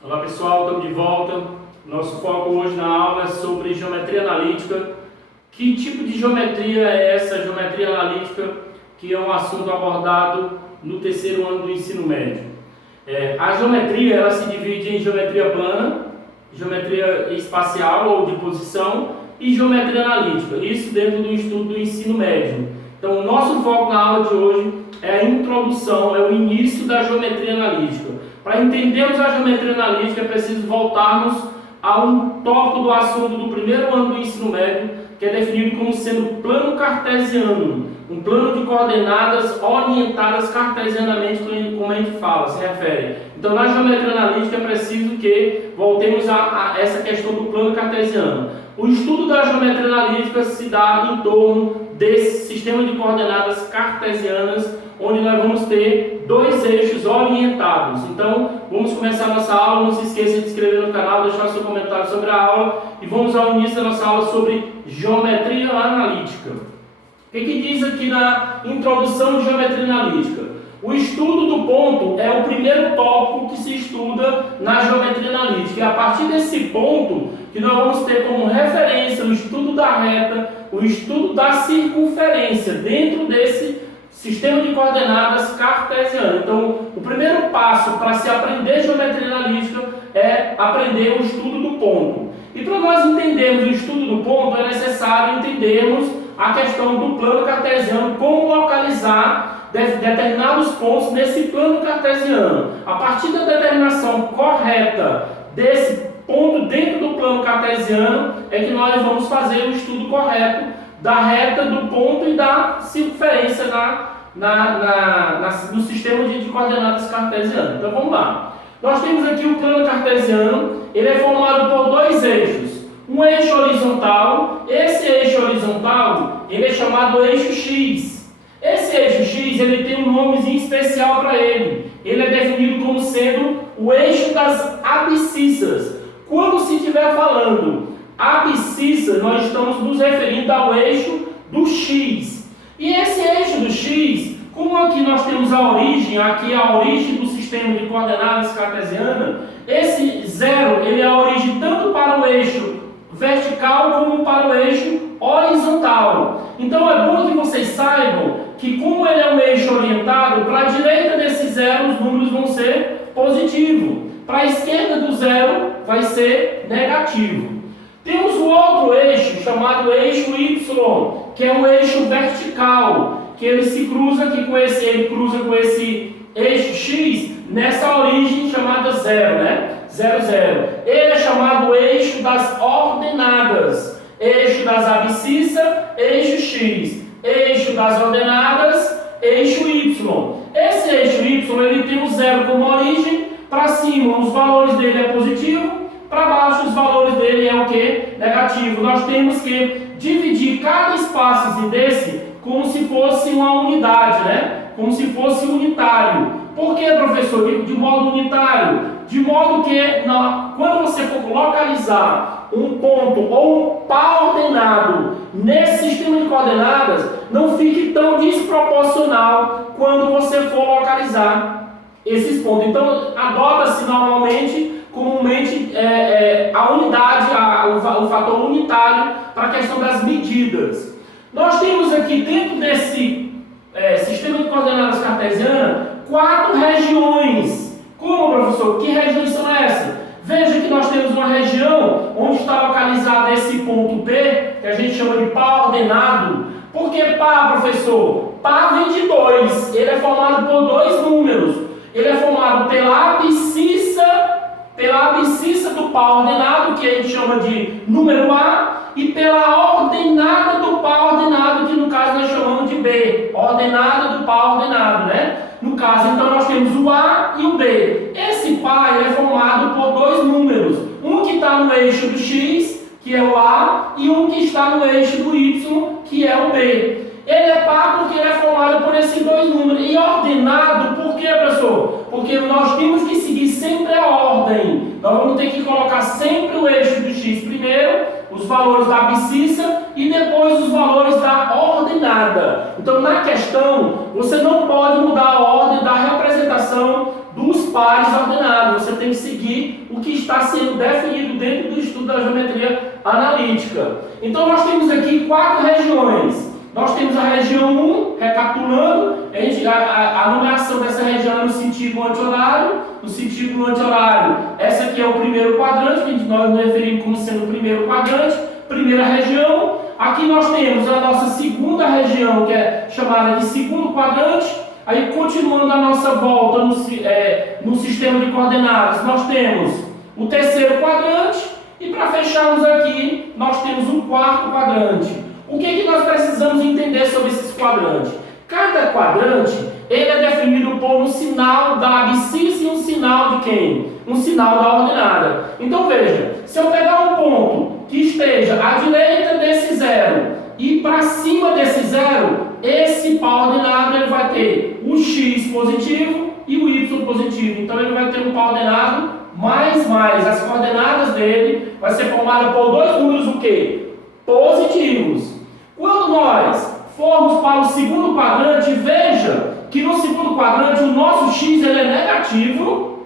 Olá pessoal, estamos de volta. Nosso foco hoje na aula é sobre geometria analítica. Que tipo de geometria é essa geometria analítica, que é um assunto abordado no terceiro ano do ensino médio? A geometria ela se divide em geometria plana, geometria espacial ou de posição e geometria analítica. Isso dentro do estudo do ensino médio. Então o nosso foco na aula de hoje é a introdução, é o início da geometria analítica. Para entendermos a geometria analítica é preciso voltarmos a um tópico do assunto do primeiro ano do ensino médio, que é definido como sendo plano cartesiano, um plano de coordenadas orientadas cartesianamente, como a gente fala, se refere. Então na geometria analítica é preciso que voltemos a essa questão do plano cartesiano. O estudo da geometria analítica se dá em torno desse sistema de coordenadas cartesianas, onde nós vamos ter dois eixos orientados. Então, vamos começar a nossa aula. Não se esqueça de se inscrever no canal, deixar seu comentário sobre a aula e vamos ao início da nossa aula sobre geometria analítica. O que diz aqui na introdução de geometria analítica? O estudo do ponto é o primeiro tópico que se estuda na geometria analítica. É a partir desse ponto que nós vamos ter como referência o estudo da reta, o estudo da circunferência dentro desse sistema de coordenadas cartesiano. Então, o primeiro passo para se aprender geometria analítica é aprender o estudo do ponto. E para nós entendermos o estudo do ponto, é necessário entendermos a questão do plano cartesiano, como localizar determinados pontos nesse plano cartesiano. A partir da determinação correta desse ponto dentro do plano cartesiano, é que nós vamos fazer o estudo correto da reta, do ponto e da circunferência no sistema de coordenadas cartesiano. Então vamos lá. Nós temos aqui o plano cartesiano, ele é formado por dois eixos. Um eixo horizontal, esse eixo horizontal ele é chamado eixo X. Esse eixo X ele tem um nomezinho especial para ele. Ele é definido como sendo o eixo das abscissas. Quando se estiver falando abscissa, nós estamos nos referindo ao eixo do X. E esse eixo do X, como aqui nós temos a origem, aqui é a origem do sistema de coordenadas cartesiana, esse zero ele é a origem tanto para o eixo vertical como para o eixo horizontal. Então é bom que vocês saibam que, como ele é um eixo orientado, para a direita desse zero os números vão ser positivos. Para a esquerda do zero vai ser negativo. Temos o outro eixo, chamado eixo Y, que é o eixo vertical, que ele se cruza aqui com esse eixo X nessa origem chamada zero, né? 0, 0. Ele é chamado eixo das ordenadas, eixo das abscissas, eixo X, eixo das ordenadas, eixo Y. Esse eixo Y ele tem o zero como origem. Para cima os valores dele é positivo, para baixo os valores dele é o que? Negativo. Nós temos que dividir cada espaço desse como se fosse uma unidade, né? Como se fosse unitário. Por que, professor? De modo unitário. De modo que quando você for localizar um ponto ou um par ordenado nesse sistema de coordenadas, não fique tão desproporcional quando você for localizar esses pontos. Então, adota-se comumente a unidade, o fator unitário para a questão das medidas. Nós temos aqui dentro desse sistema de coordenadas cartesiana 4 regiões. Como, professor? Que regiões são essas? Veja que nós temos uma região onde está localizado esse ponto P, que a gente chama de par ordenado. Por que par, professor? Par vem de 2, ele é formado por dois números. Ele é formado pela abscissa do par ordenado, que a gente chama de número A, e pela ordenada do par ordenado, que no caso nós chamamos de B, ordenada do par ordenado, né? No caso, então nós temos o A e o B. Esse par é formado por dois números, um que está no eixo do X, que é o A, e um que está no eixo do Y, que é o B. Ele é par porque ele é formado por esses dois números. E ordenado, por quê, professor? Porque nós temos que seguir sempre a ordem. Nós vamos ter que colocar sempre o eixo do X primeiro, os valores da abscissa e depois os valores da ordenada. Então, na questão, você não pode mudar a ordem da representação dos pares ordenados. Você tem que seguir o que está sendo definido dentro do estudo da geometria analítica. Então nós temos aqui 4 regiões. Nós temos a região 1, recapitulando, a nomeação dessa região é no sentido anti-horário. No sentido anti-horário, essa aqui é o primeiro quadrante, que nós nos referimos como sendo o primeiro quadrante, primeira região. Aqui nós temos a nossa segunda região, que é chamada de segundo quadrante. Aí, continuando a nossa volta no sistema de coordenadas, nós temos o terceiro quadrante. E para fecharmos aqui, nós temos o quarto quadrante. O que nós precisamos entender sobre esses quadrantes? Cada quadrante ele é definido por um sinal da abscissa e um sinal de quem? Um sinal da ordenada. Então veja, se eu pegar um ponto que esteja à direita desse zero e para cima desse zero, esse par ordenado ele vai ter o x positivo e o y positivo. Então ele vai ter um par ordenado mais. As coordenadas dele vai ser formada por 2 números o quê? Positivos. Quando nós formos para o segundo quadrante, veja que no segundo quadrante o nosso x ele é negativo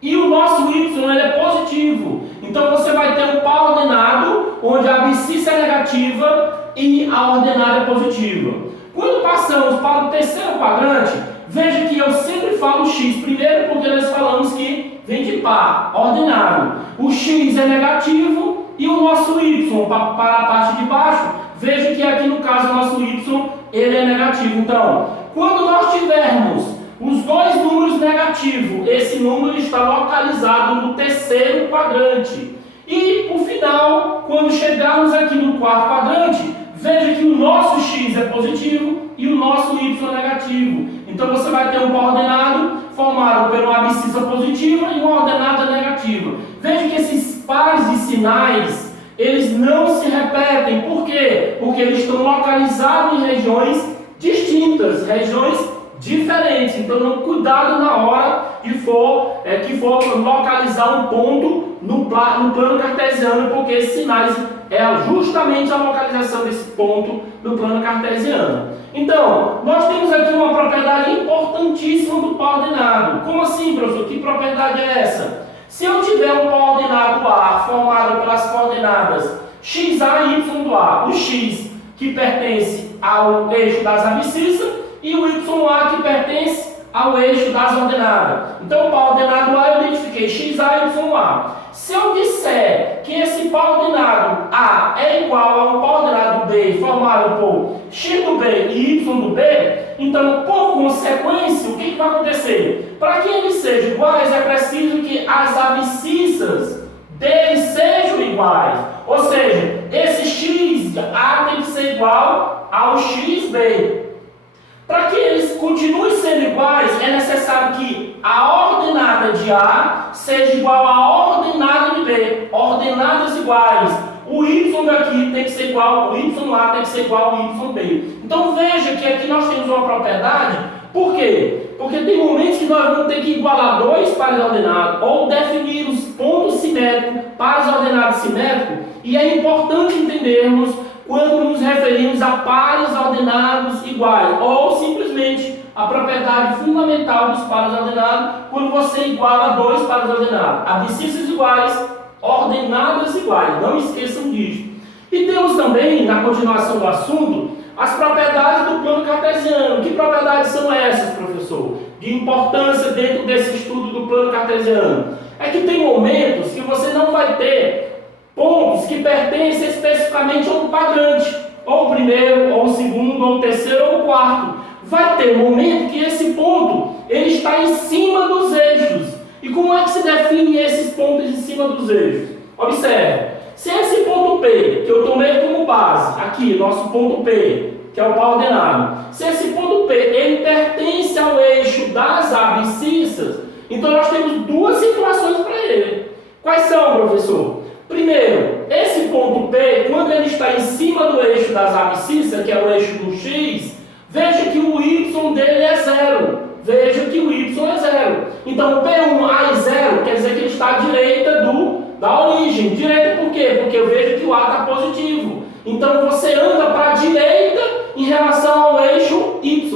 e o nosso y ele é positivo. Então você vai ter um par ordenado onde a abscissa é negativa e a ordenada é positiva. Quando passamos para o terceiro quadrante, veja que eu sempre falo x primeiro porque nós falamos que vem de par, ordenado. O x é negativo e o nosso y para a parte de baixo. Veja que aqui no caso o nosso y ele é negativo. Então, quando nós tivermos os 2 números negativos, esse número está localizado no terceiro quadrante. E por final, quando chegarmos aqui no quarto quadrante, veja que o nosso x é positivo e o nosso y é negativo. Então você vai ter um par ordenado formado por uma abscissa positiva e uma ordenada negativa. Veja que esses pares de sinais eles não se repetem. Por quê? Porque eles estão localizados em regiões distintas, regiões diferentes. Então, cuidado na hora que for localizar um ponto no plano cartesiano, porque esses sinais é justamente a localização desse ponto no plano cartesiano. Então, nós temos aqui uma propriedade importantíssima do par ordenado. Como assim, professor? Que propriedade é essa? Se eu tiver um par ordenado A formado pelas coordenadas xa e y do A, o x que pertence ao eixo das abscissas e o ya que pertence ao eixo das ordenadas. Então, o par ordenado A eu identifiquei xa e ya. Se eu disser que esse par ordenado A é igual a um par ordenado B formado por x do B e y do B, então, por consequência, o que vai acontecer? Para que eles sejam iguais, é preciso que as abscissas deles sejam iguais. Ou seja, esse xa tem que ser igual ao xb. Para que eles continuem sendo iguais, é necessário que a ordenada de A seja igual à ordenada de B. Ordenadas iguais. O y daqui tem que ser igual, o ya tem que ser igual ao yb. Então veja que aqui nós temos uma propriedade. Por quê? Porque tem momentos que nós vamos ter que igualar 2 pares ordenados ou definir os pontos simétricos, pares ordenados simétricos. E é importante entendermos quando nos referimos a pares ordenados iguais, ou simplesmente a propriedade fundamental dos pares ordenados, quando você iguala 2 pares ordenados, abscissas iguais, ordenadas iguais, não esqueçam disso. E temos também, na continuação do assunto, as propriedades do plano cartesiano. Que propriedades são essas, professor? De importância dentro desse estudo do plano cartesiano. É que tem momentos que você não vai ter pontos que pertencem especificamente a um quadrante, ou o primeiro, ou o segundo, ou o terceiro, ou o quarto. Vai ter momento que esse ponto ele está em cima dos eixos. E como é que se define esses pontos em cima dos eixos? Observe, se esse ponto P, que eu tomei como base, aqui, nosso ponto P, que é o par ordenado, se esse ponto P, ele pertence ao eixo das abscissas, então nós temos 2 situações para ele. Quais são, professor? Primeiro, esse ponto P, quando ele está em cima do eixo das abscissas, que é o eixo do x, veja que o y dele é 0. Veja que o y é 0. Então, P1A é 0, quer dizer que ele está à direita da origem. Direita por quê? Porque eu vejo que o A está positivo. Então, você anda para a direita em relação ao eixo y.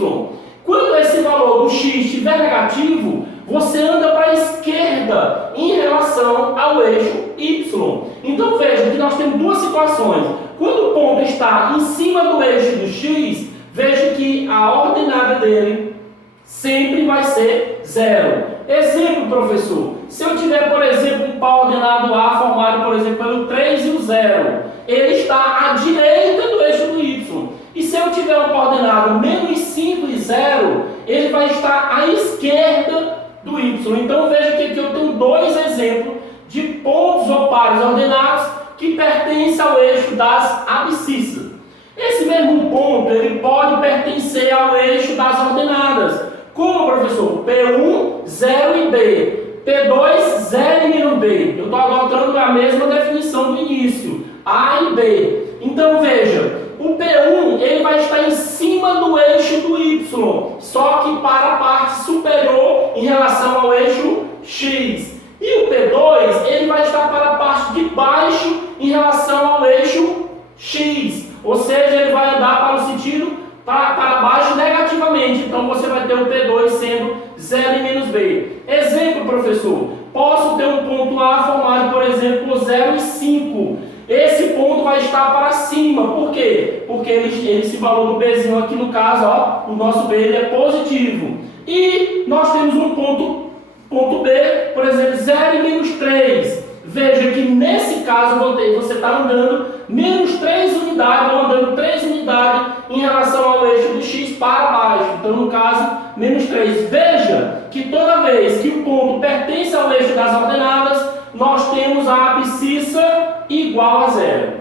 Quando esse valor do x estiver negativo, você anda para a esquerda em relação ao eixo Y. Então veja que nós temos duas situações. Quando o ponto está em cima do eixo do X, veja que a ordenada dele sempre vai ser 0. Exemplo, professor, se eu tiver, por exemplo, um par ordenado A formado, por exemplo, pelo 3 e o 0, ele está à direita do eixo do Y. E se eu tiver um coordenado menos 5 e 0, ele vai estar à esquerda do Y. Então veja que aqui eu tenho dois exemplos de pontos ou pares ordenados que pertencem ao eixo das abscissas. Esse mesmo ponto ele pode pertencer ao eixo das ordenadas. Como, professor? P1, 0 e B. P2, 0 e menos B. Eu estou adotando a mesma definição do início. A e B. Então veja, o P1 ele vai estar em cima do eixo do Y, só que para a parte superior em relação ao eixo X. E o P2 ele vai estar para a parte de baixo em relação ao eixo X. Ou seja, ele vai andar para o sentido para baixo negativamente. Então você vai ter o P2 sendo 0 e menos B. Exemplo, professor, posso ter um ponto A formado, por exemplo, por 0 e 5. Esse ponto vai estar para cima. Por quê? Porque esse valor do Bzinho aqui no caso, ó, o nosso B ele é positivo. E nós temos um ponto B, por exemplo, 0 e menos 3. Veja que nesse caso você está andando menos 3 unidades, ou andando 3 unidades em relação ao eixo do X para baixo. Então, no caso, menos 3. Veja que toda vez que o ponto pertence ao eixo das ordenadas, nós temos a abscissa igual a 0.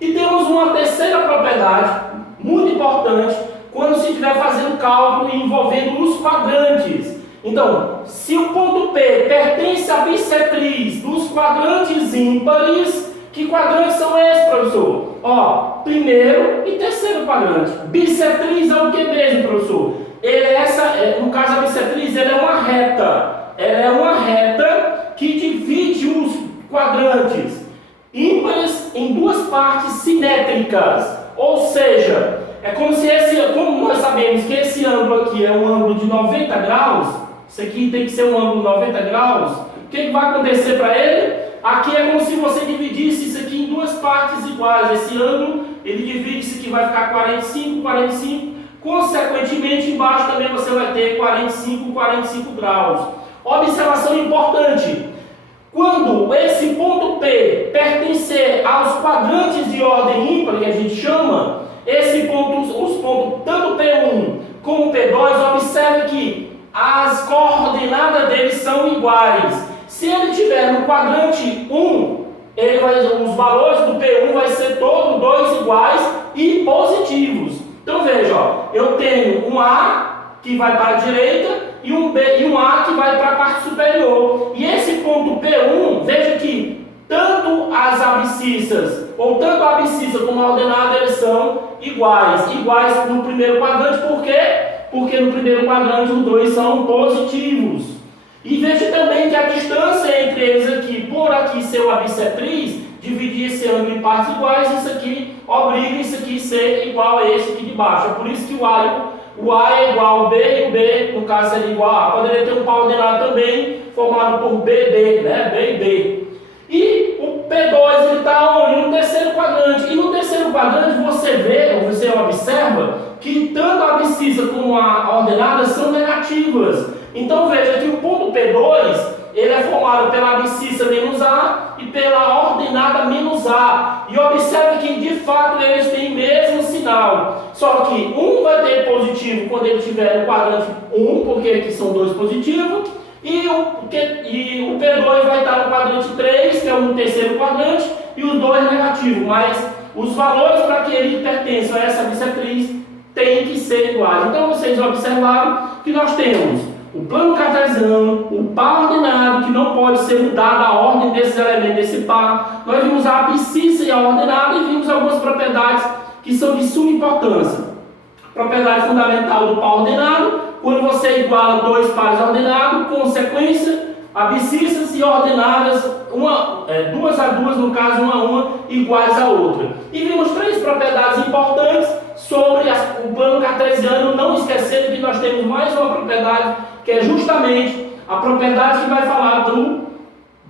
E temos uma terceira propriedade, muito importante, quando se estiver fazendo cálculo envolvendo os quadrantes. Então, se o ponto P pertence à bissetriz dos quadrantes ímpares, que quadrantes são esses, professor? Ó, primeiro e terceiro quadrante. Bissetriz é o que mesmo, professor? No caso da bissetriz, ela é uma reta. Ela é uma reta que divide os quadrantes ímpares em duas partes simétricas. Ou seja, é como se como nós sabemos que esse ângulo aqui é um ângulo de 90 graus, isso aqui tem que ser um ângulo de 90 graus, o que vai acontecer para ele? Aqui é como se você dividisse isso aqui em duas partes iguais. Esse ângulo, ele divide isso aqui, vai ficar 45, 45. Consequentemente, embaixo também você vai ter 45, 45 graus. Observação importante. Quando esse ponto P pertencer aos quadrantes de ordem ímpar, que a gente chama, os pontos, tanto P1 como P2, observe que as coordenadas deles são iguais. Se ele estiver no quadrante 1, os valores do P1 vai ser todos dois iguais e positivos. Então veja, ó, eu tenho um A que vai para a direita e um B e um A que vai para a parte superior. E esse ponto P1, veja que tanto as abscissas, ou tanto a abscissa como a ordenada, eles são iguais. Iguais no primeiro quadrante, por quê? Porque no primeiro quadrante os dois são positivos. E veja também que a distância entre eles aqui, por aqui ser uma bissetriz, dividir esse ângulo em partes iguais, isso aqui obriga isso aqui a ser igual a esse aqui de baixo. É por isso que o A é igual ao B e o B, no caso, seria igual a A. Poderia ter um par ordenado também, formado por BB, né? B e B. E o P2 ele está onde? No terceiro quadrante. E no terceiro quadrante você observa que tanto a abscissa como a ordenada são negativas. Então veja que o ponto P2 ele é formado pela abscissa menos A e pela ordenada menos A. E observe que de fato eles têm o mesmo sinal. Só que um vai ter positivo quando ele estiver no quadrante 1, porque aqui são dois positivos. E o P2 vai estar no quadrante 3, que é o terceiro quadrante, e os dois negativos. Mas os valores para que ele pertença a essa bissetriz têm que ser iguais. Então vocês observaram que nós temos o plano cartesiano, o par ordenado, que não pode ser mudada a ordem desses elementos desse par. Nós vimos a abscissa e a ordenada e vimos algumas propriedades que são de suma importância. Propriedade fundamental do par ordenado, quando você iguala dois pares ordenados, consequência, abscissas e ordenadas, duas a duas, no caso uma a uma, iguais a outra. E vimos três propriedades importantes sobre o plano cartesiano, não esquecendo que nós temos mais uma propriedade, que é justamente a propriedade que vai falar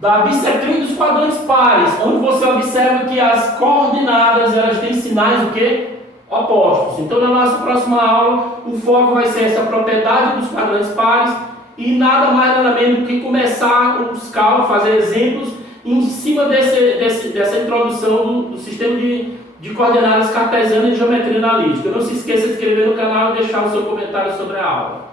da bissectria dos quadrantes pares, onde você observa que as coordenadas elas têm sinais o quê? Opostos. Então, na nossa próxima aula, o foco vai ser essa propriedade dos quadrantes pares e nada mais nada menos do que começar os cálculos, fazer exemplos em cima dessa introdução do sistema de coordenadas cartesianas e de geometria analítica. Não se esqueça de se inscrever no canal e deixar o seu comentário sobre a aula.